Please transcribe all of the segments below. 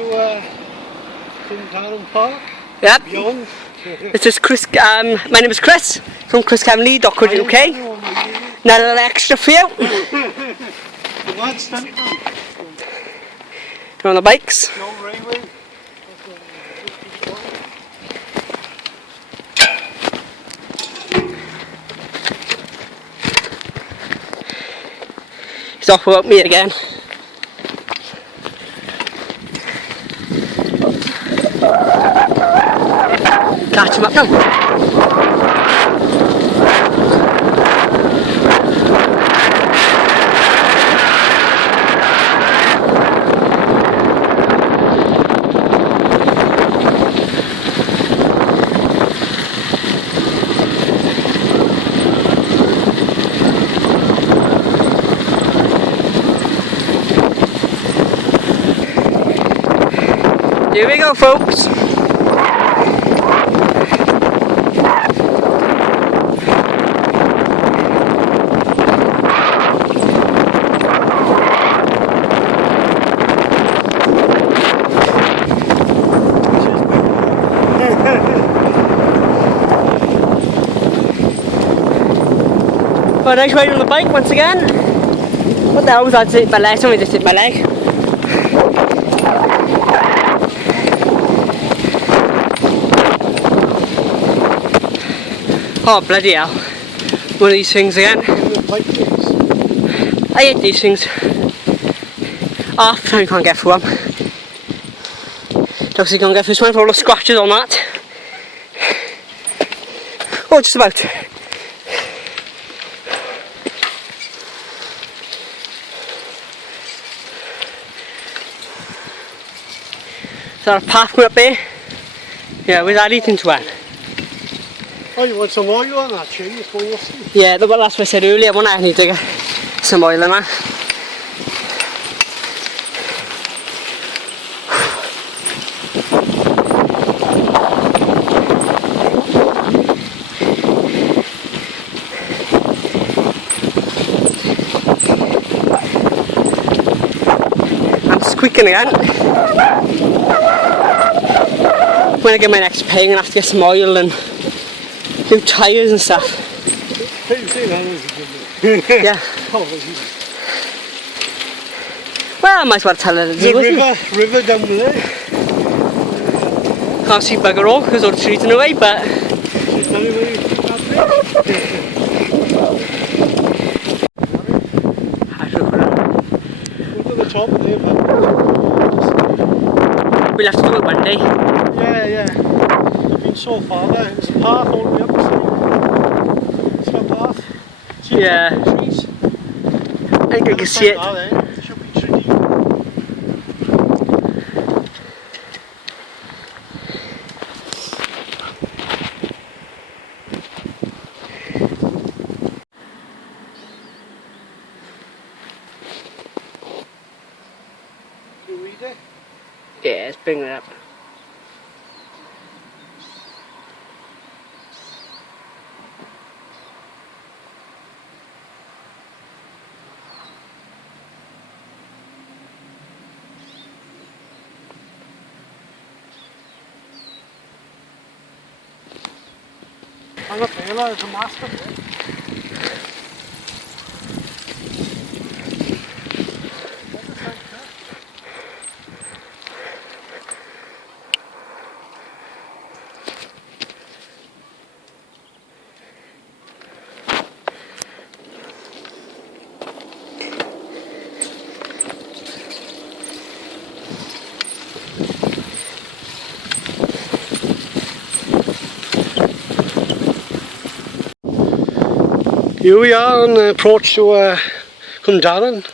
Cwm Darran Park. Yep. Beyond. This is Chris. My name is Chris from CwmD.co.uk. Now a little extra for you. On the bikes. No railway. He's off without me again. Catch him up now. Here we go, folks. Well, nice ride on the bike once again. What the hell was that? Just hit my leg. Somebody just hit my leg. Oh bloody hell. One of these things again. I hate these things. Half the time you can't get through them. Obviously you can't get through this one for all the scratches on that. Oh, just about. Is there a path going up there? Yeah, where's that leading to? Oh, you want some oil on that cheese? Yeah, that's what I said earlier, I need to get some oil in that. I'm squeaking again. When I get my next pay, I'm going to have to get some oil and new tyres and stuff. Yeah. Well, I might as well tell her. There's a river down there. Can't see bugger all because all the trees in the way, but... Look at the top of there, we'll have to do it one day. Yeah. I've been so far there. There's a path all the way up. It's got a path. See, yeah. Trees. I think I can see it. It should be tricky. Can you read it? Yeah, let's bring it up. I'm a failure, there's a master there. Here we are on the approach to Cwm Darran.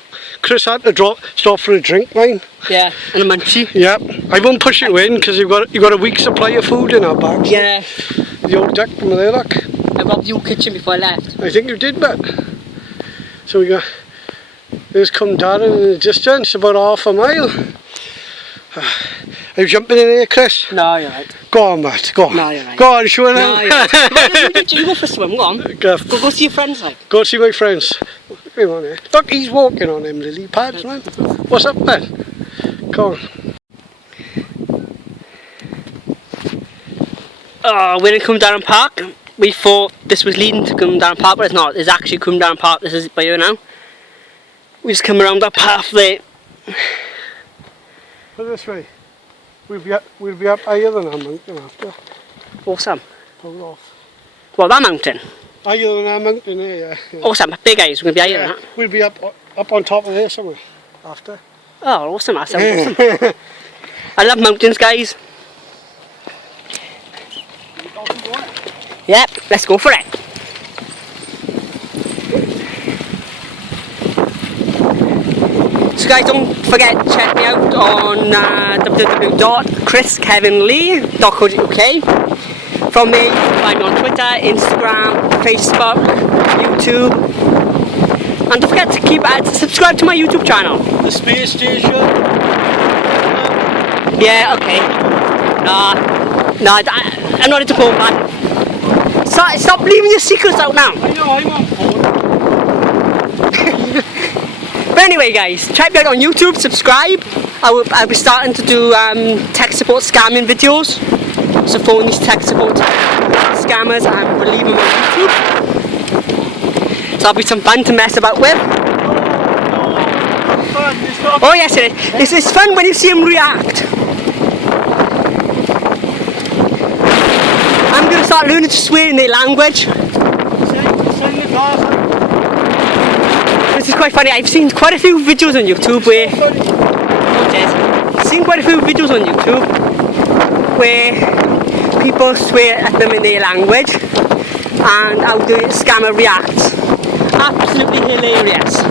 Chris had to stop for a drink, mine. Yeah, and a munchie. Yep. I won't push you in because you've got a week's supply of food in our bags. Yeah. The old deck from there, look. I robbed your kitchen before I left. I think you did, but so we got there's Cwm Darran in the distance, about half a mile. Are you jumping in here, Chris? No, you're right. Go on, mate. Go on. No, you're right. Go on, show them. No, you're right. You go for a swim. Go on. Go see your friends, like. Go see my friends. Come on here. Look, he's walking on them lily pads, man. What's up, man? Come on. we're in Cwm Darran Park. We thought this was leading to Cwm Darran Park, but it's not. It's actually Cwm Darran Park. This is by here now. We just come around that path there. Put it this way. We'll be up higher than our mountain after. Awesome. Pull off. Well, that mountain. Higher than our mountain here, yeah. Awesome. Big eyes. We're going to be higher than that. We'll be up on top of there somewhere after. Oh, awesome. That sounds awesome. I love mountains, guys. Yep, let's go for it. So guys, don't forget to check me out on www.chriskevinlee.co.uk. From me, you can find me on Twitter, Instagram, Facebook, YouTube. And don't forget to subscribe to my YouTube channel. The space station. Yeah, okay. Nah, I'm not into porn, man. Stop leaving your secrets out now. I know, I'm on board. But anyway, guys, check me out on YouTube, subscribe. I'll be starting to do tech support scamming videos. So phone these tech support scammers and we'll leave them on YouTube. So that'll be some fun to mess about with. Oh yes it is. It's fun when you see them react. I'm going to start learning to swear in their language. This is quite funny. I've seen quite a few videos on YouTube where people swear at them in their language and how the scammer reacts. Absolutely hilarious.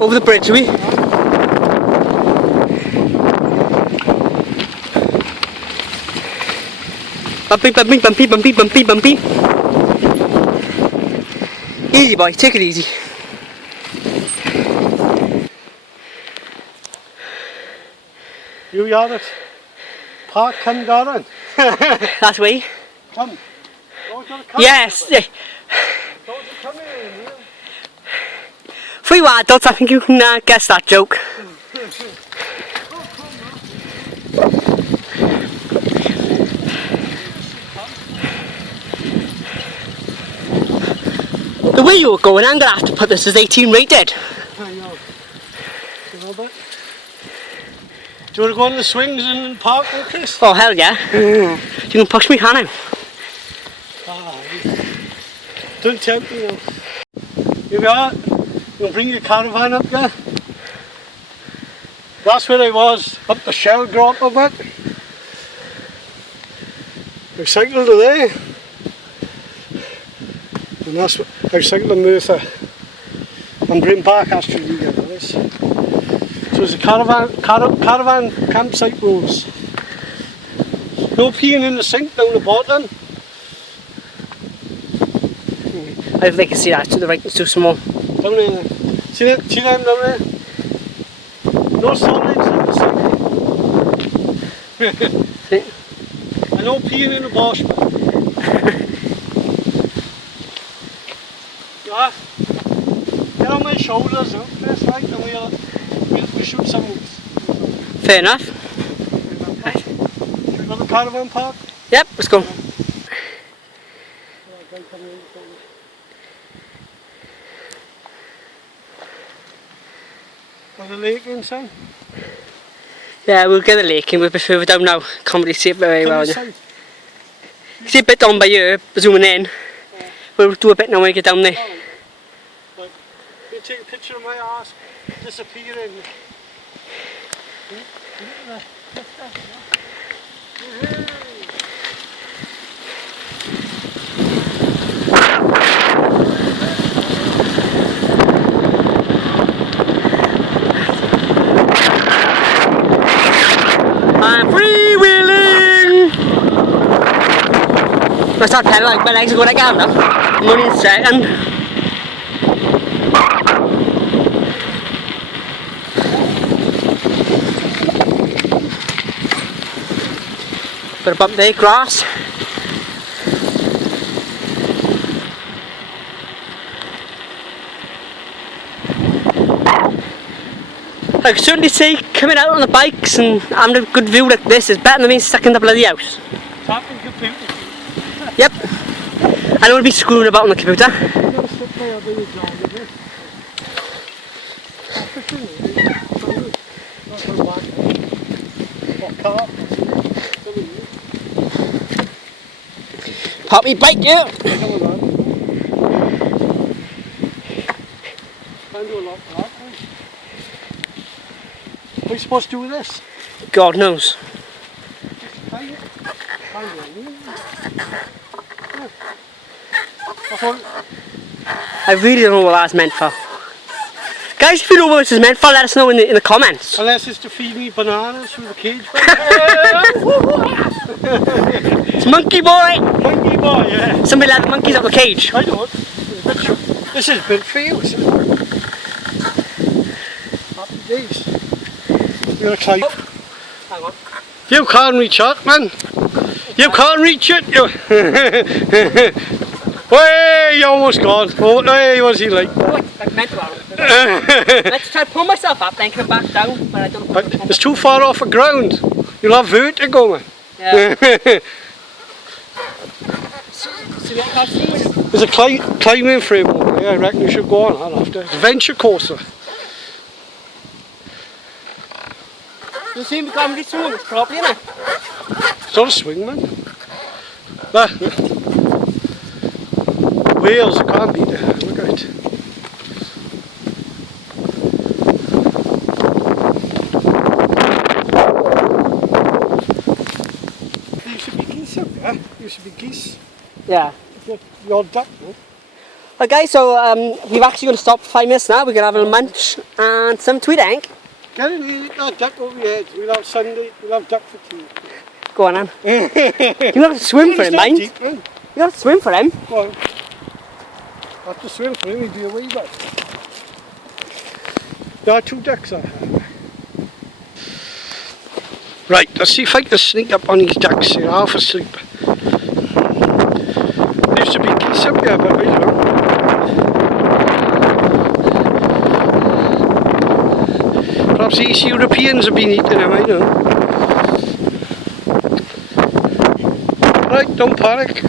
Over the bridge, are we? Bumpy, bumpy, bumpy, bumpy, bumpy, bumpy. Easy boy, take it easy. You are it. Park Cwm Darran. That's way. Come. Yes. Come in. For you adults, I think you can guess that joke. The way you were going, I'm going to have to put this as 18 rated. I know. A little bit. Do you want to go on the swings in the park, Chris? Oh, hell yeah. You can push me, can't you? Don't tempt me now. Here we are. You'll bring your caravan up there. That's where I was, up the shell drop a bit. I cycled to there. And that's what I cycled to Merthyr. And bring back actually together. So it's a caravan campsite rules. No peeing in the sink down the bottom. I don't think I can see that, to the right, it's too small. Down there. See them down there? No solids in the sink. And no peeing in the bosh. Yeah. Get on my shoulders, that's right, and we'll shoot some moves. Fair enough. Right. Should we go to the caravan park? Yep, let's go. Got the lake in, son? Yeah, we'll get the lake in, we'll be further down now. Can't really see it very well. You can see a bit down by here, zooming in. Yeah. We'll do a bit now when we get down there. But you take a picture of my ass disappearing. I'm freewheeling! I start pedaling, my legs are going like that now. I'm only a second. Bit of bump there, grass. I can certainly say coming out on the bikes and having a good view like this is better than being stuck in the bloody house. Tapping computer. Yep. I don't want to be screwing about on the computer. Pop me bike, yeah. What are you supposed to do with this? God knows. I really don't know what that's meant for. Guys, if you know what this is meant for, let us know in the comments. Unless it's to feed me bananas through the cage. It's Monkey Boy! Monkey boy, yeah. Somebody let the monkeys out of the cage. I don't. This is built for you, isn't it? Happy days. You're gonna climb. Oh, hang on. You can't reach that, man. You can't reach it. You. Way, you almost gone. Oh, hey, what's he like? Oh, like meant to. Let's try to pull myself up, then come back down. But I don't know. But it's too far off the ground. You'll have vertigo, man. Yeah. So we can't see it. There's a climbing frame over there. I reckon you should go on that after. It's a venture coaster. You seem to come swing this properly, innit? It's not a swing, man. Wheels, I can't beat it. Look at it. There used to be geese up there. There used to be geese. Yeah. You're duck, no? Okay, so we're actually going to stop for 5 minutes now. We're going to have a little munch and some tweet egg. Get in here, eat that duck over your head. We'll have Sunday, we'll have duck for tea. Go on, then. You have to swim for him, mind. You have to swim for him. Well, I have to swim for him, he'd be a wee bit. There are 2 ducks I have. Right, let's see if I can sneak up on these ducks. They're half asleep. There used to be geese up here, but I don't know. Perhaps these Europeans have been eating them, I don't know. Right, don't panic.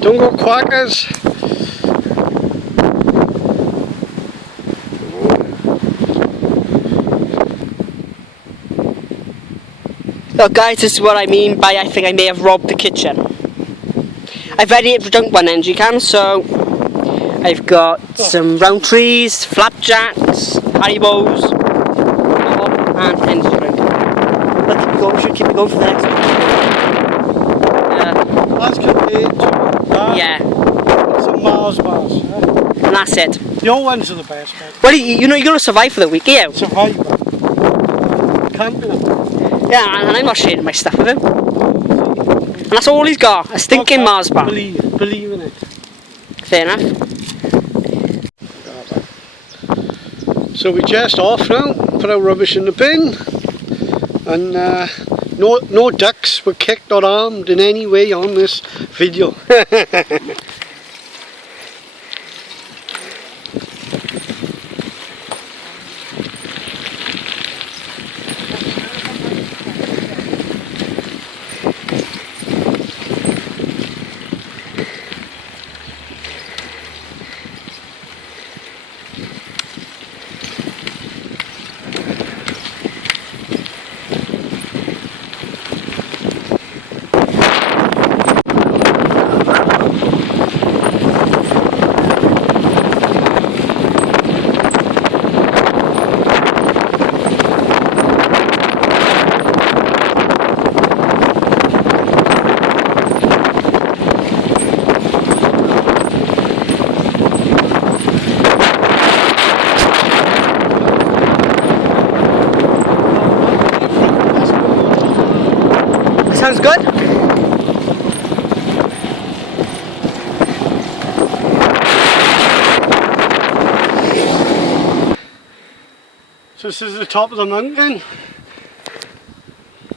Don't go quackers. So guys, this is what I mean by I think I may have robbed the kitchen. I've already drunk 1 energy can, so I've got some round trees, flapjacks, Haribos, and energy drink. But we should keep it going for the next one. That's compared to Yeah. some Mars bars. And that's it. Your ones are the best, man. Well, you know you're going to survive for the week, yeah? Survivor. Camping up. Yeah, and I'm not sharing my stuff with him. And that's all he's got, a stinking Mars bar. Believe in it. Fair enough. So we're just off now, put our rubbish in the bin, and no ducks were kicked or harmed in any way on this video. Sounds good? So this is the top of the mountain.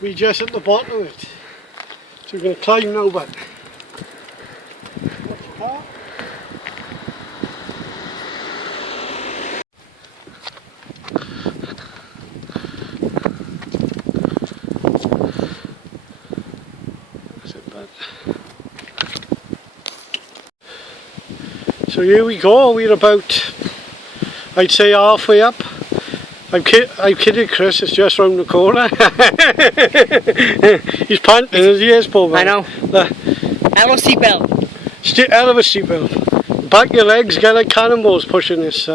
We're just at the bottom of it. So we're going to climb now, but So here we go, we're about, I'd say, halfway up. I've kidded Chris, it's just round the corner. He's panting as he is, Paul. I know. Hello seatbelt. Hell of a seatbelt. Back your legs, get like cannonballs pushing this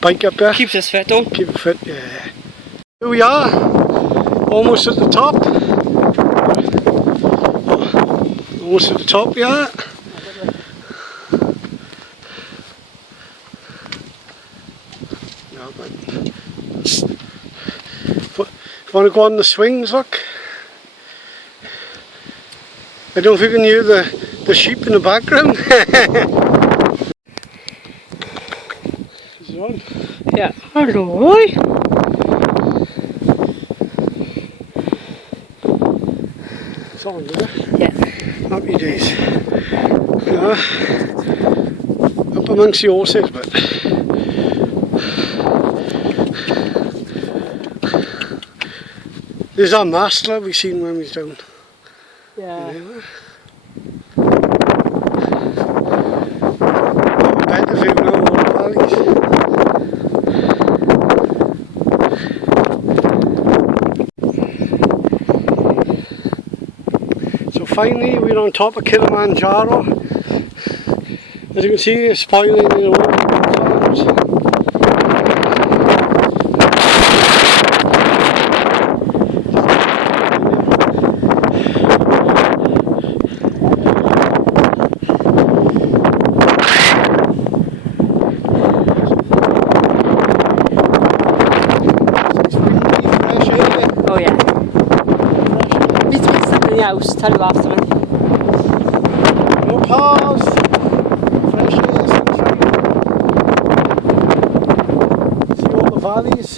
bike up there. Keeps us fit though. Keep it fit, yeah. Here we are, almost at the top. Almost at the top we are. If you want to go on the swings, look. I don't know if you can hear the sheep in the background. Is it on? Yeah. Hello. It's on, isn't it? Yeah. Happy days. Yeah. Up amongst the horses, but there's our mast that we seen when we was down. Yeah. Better view now of all the valleys. So finally we're on top of Kilimanjaro. As you can see, it's spoiling in the water. Oh yeah. Need to make something else, tell you after man. No cars, fresh air, sunshine. See all the valleys.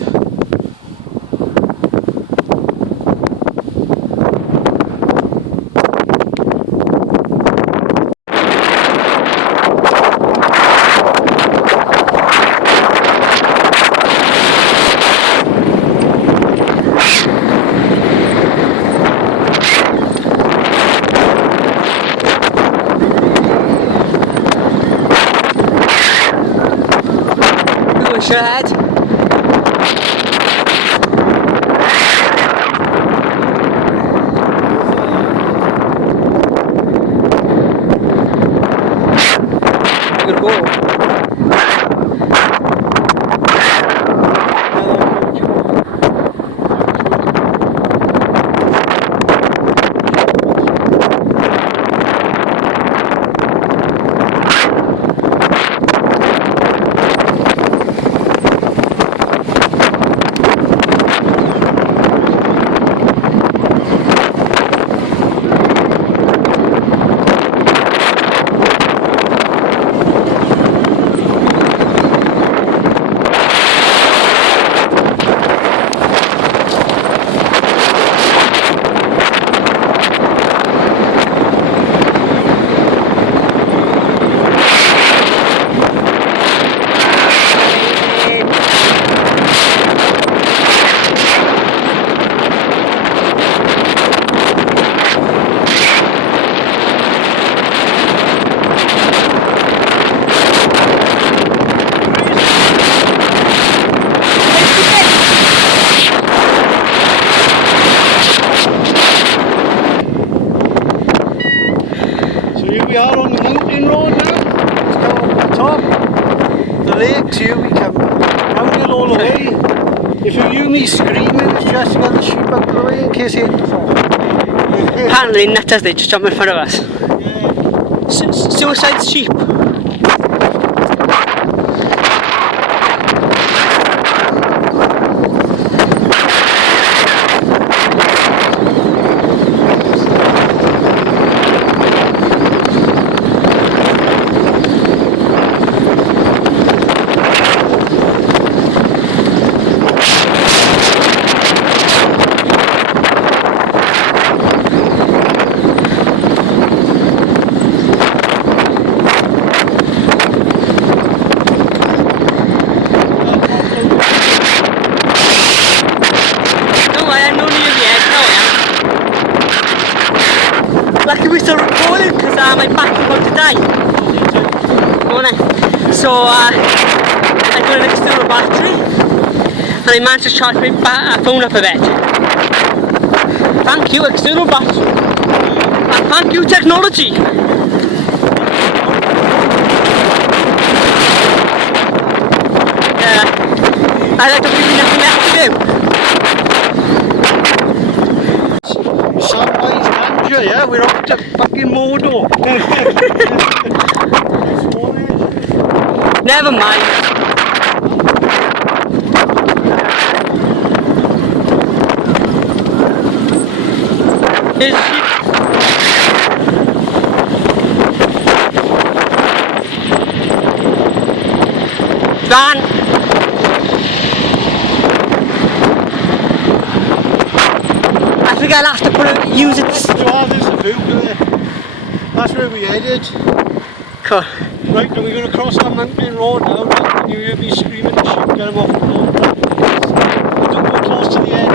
Push ahead. Good goal. We are on the mountain road now, it's down on the top. The lakes here, we come downhill all the way. If you hear me screaming, it's just to get the sheep out of the way in case they hit the fall. Apparently nutters, they just jump in front of us. Yeah. Suicide sheep. recording because my battery about to die. So I got an external battery and I managed to charge my phone up a bit. Thank you, external battery. And thank you, technology. I don't really nothing else to do. Sunrise Ganja, yeah, we're up to fucking Modo. Never mind. Done. I think I'll have to use it. There's a view there. That's where we headed. Cool. Right, now we're going to cross that mountain road now. And you hear me screaming and shit, get him off the road. Don't go close to the edge.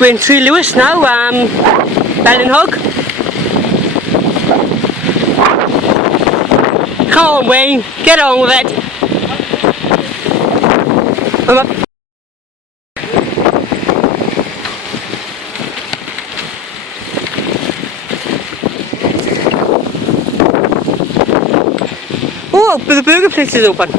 We're in Tree Lewis now, Bedlinog. Come on Wayne, get on with it. I'm up. Oh, but the burger place is open.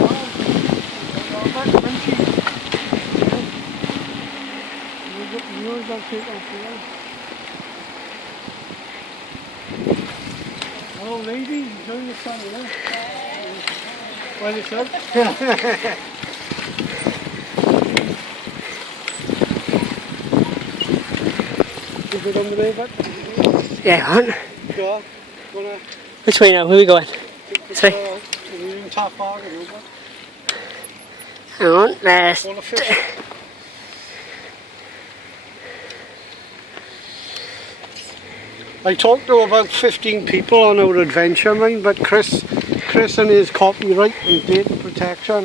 Hello ladies, enjoy the sun, yeah? Well, it's up. Is it on the way back? Yeah, hon. Go on. Which way now? Where are we going? This way. We're in Top Bargoed, over. Hang on, let's... I talked to about 15 people on our adventure, mind, but Chris and his copyright and data protection,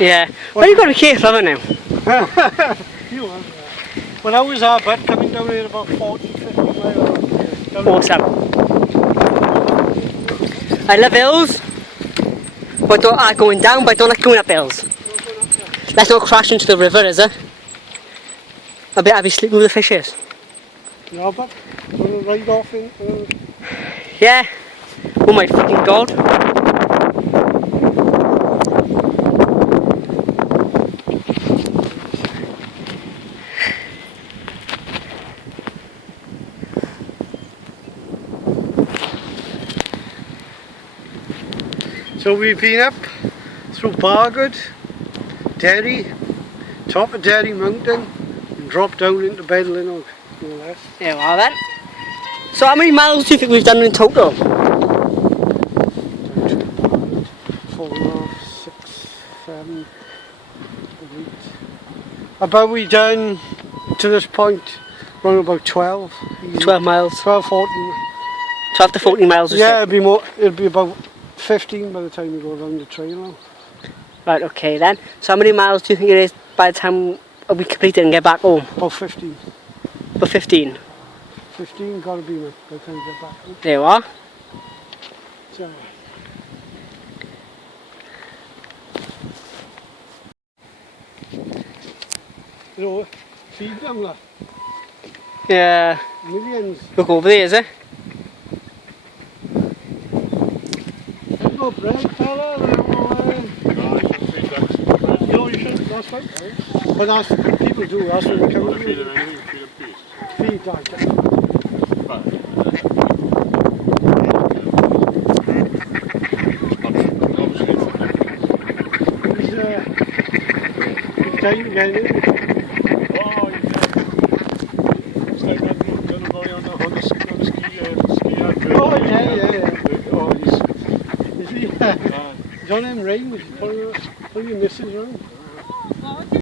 yeah. Well, you've got a case of it now. You are. Well, how was our butt coming down here about 40, 50 miles? Awesome. I love hills, but don't like going down, but I don't like going up hills. Let's not crash into the river, is it? I'll be sleeping with the fishes. Yeah, but we're going to ride off in. Yeah. Oh my fucking god. So we've been up through Bargoed, Deri, top of Deri mountain, and dropped down into Bedlinog. Yeah, well then. So how many miles do you think we've done in total? 4.5, 6, 7, 8, About we done to this point, around about 12. 12 miles. 12, 14. 12 to 14 miles or Yeah, so. it'd be more. It'd be about 15 by the time we go around the trail now. Right, okay then. So how many miles do you think it is by the time we complete it and get back home? About 15. About 15. 15 gotta be by the time we get back home. There you are. So, you know, feed them like Yeah. millions. Look over there, is it? No bread, fella. No, you shouldn't feed that. No, you shouldn't. That's right. But that's people do. That's what they You want to feed do. them anything, feed them peas. Feed like that. He's time again, isn't he? Oh, it's like that little boy on the ski advert. Oh, yeah. Oh, he's... Is he? He's on them rings, putting your missus around.